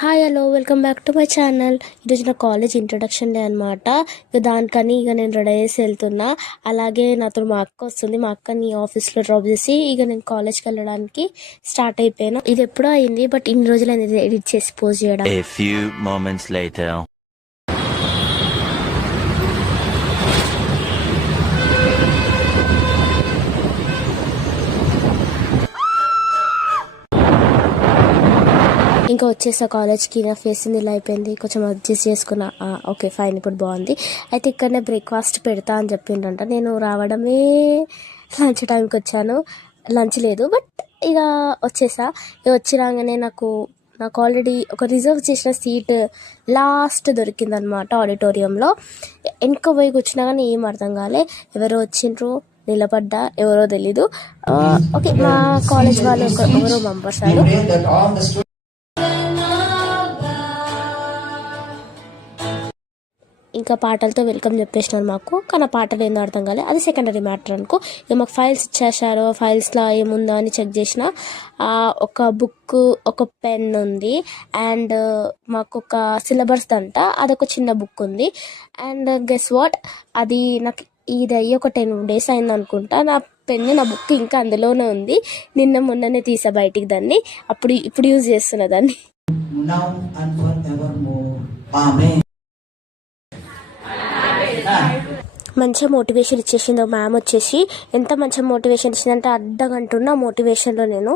Hi hello welcome back to my channel. ఈరోజు నా college introduction day అనమాట. ఇక దానికని నేను రెడీ చేసి వెళ్తున్నా. అలాగే నాతో మా అక్క వస్తుంది. మా అక్కని ఆఫీస్లో డ్రాప్ చేసి ఇక నేను కాలేజ్కి వెళ్ళడానికి స్టార్ట్ అయిపోయాను. ఇది ఎప్పుడో అయింది, బట్ ఇన్ని రోజులు అనేది ఎడిట్ చేసి పోస్ట్ చేయడం. A few moments later. ఇంకా వచ్చేసా కాలేజ్కి. నా ఫేస్ ఇలా అయిపోయింది, కొంచెం అడ్జస్ట్ చేసుకున్నా. ఓకే ఫైన్, ఇప్పుడు బాగుంది. అయితే ఇక్కడనే బ్రేక్ఫాస్ట్ పెడతా అని చెప్పిండంట. నేను రావడమే లంచ్ టైంకి వచ్చాను. లంచ్ లేదు, బట్ ఇక వచ్చేసా. ఇక వచ్చి రాగానే నాకు ఆల్రెడీ ఒక రిజర్వ్ చేసిన సీట్ లాస్ట్ దొరికిందనమాట ఆడిటోరియంలో. వెనక పోయి కూర్చున్నా కానీ ఏం అర్థం కాలే. ఎవరో వచ్చిండ్రు, నిలబడ్డా, ఎవరో తెలీదు. ఓకే, మా కాలేజ్ వాళ్ళు ఎవరో పంపేశారు. ఇంకా పాటలతో వెల్కమ్ చెప్పేసినారు మాకు, కానీ ఆ పాటలు ఏందో అర్థం కాలేదు. అది సెకండరీ మ్యాటర్ అనుకో. ఇక మాకు ఫైల్స్ ఇచ్చేసారు. ఫైల్స్లో ఏముందో అని చెక్ చేసిన. ఒక బుక్, ఒక పెన్ ఉంది, అండ్ మాకు ఒక సిలబస్ దంట అదొక చిన్న బుక్ ఉంది. అండ్ గెస్ వాట్, అది నాకు ఇది అయ్యి ఒక 10 days అయింది అనుకుంటా. నా పెన్, నా బుక్ ఇంకా అందులోనే ఉంది. మొన్ననే తీసా బయటికి దాన్ని. ఇప్పుడు యూజ్ చేస్తున్నా దాన్ని. మంచిగా మోటివేషన్ ఇచ్చేసింది మ్యామ్. వచ్చేసి ఎంత మంచిగా మోటివేషన్ ఇచ్చిందంటే అర్ధగంట ఉన్న మోటివేషన్లో నేను.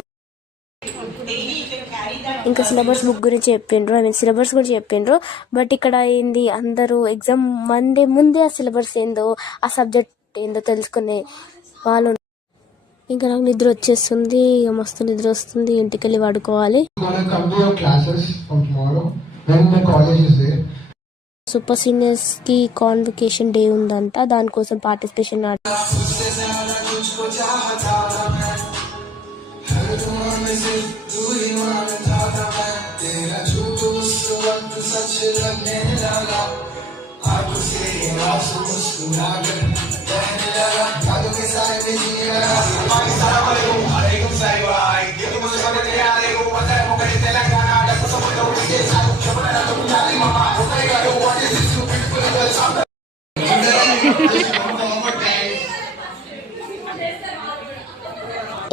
ఇంకా సిలబస్ బుక్ గురించి చెప్పిండ్రు, సిలబస్ గురించి చెప్పిండ్రు. బట్ ఇక్కడ ఏంది, అందరూ ఎగ్జామ్ ముందే ఆ సిలబస్ ఏందో, ఆ సబ్జెక్ట్ ఏందో తెలుసుకునే వాళ్ళు. ఇంకా నాకు నిద్ర వచ్చేస్తుంది, మస్తు నిద్ర వస్తుంది. ఇంటికి వెళ్ళి వాడుకోవాలి. సూపర్ సీనియర్స్ కి కాన్వకేషన్ డే ఉందంట, దానికోసం పార్టిసిపేషన్.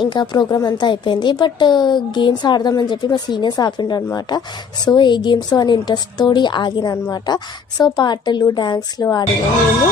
ఇంకా ప్రోగ్రామ్ అంతా అయిపోయింది, బట్ గేమ్స్ ఆడదామని చెప్పి మా సీనియర్స్ ఆపిండ్రు అనమాట. సో ఏ గేమ్స్ అని ఇంట్రెస్ట్ తోడి ఆగిన అనమాట. సో పాటలు, డాన్స్లు ఆడినా నేను.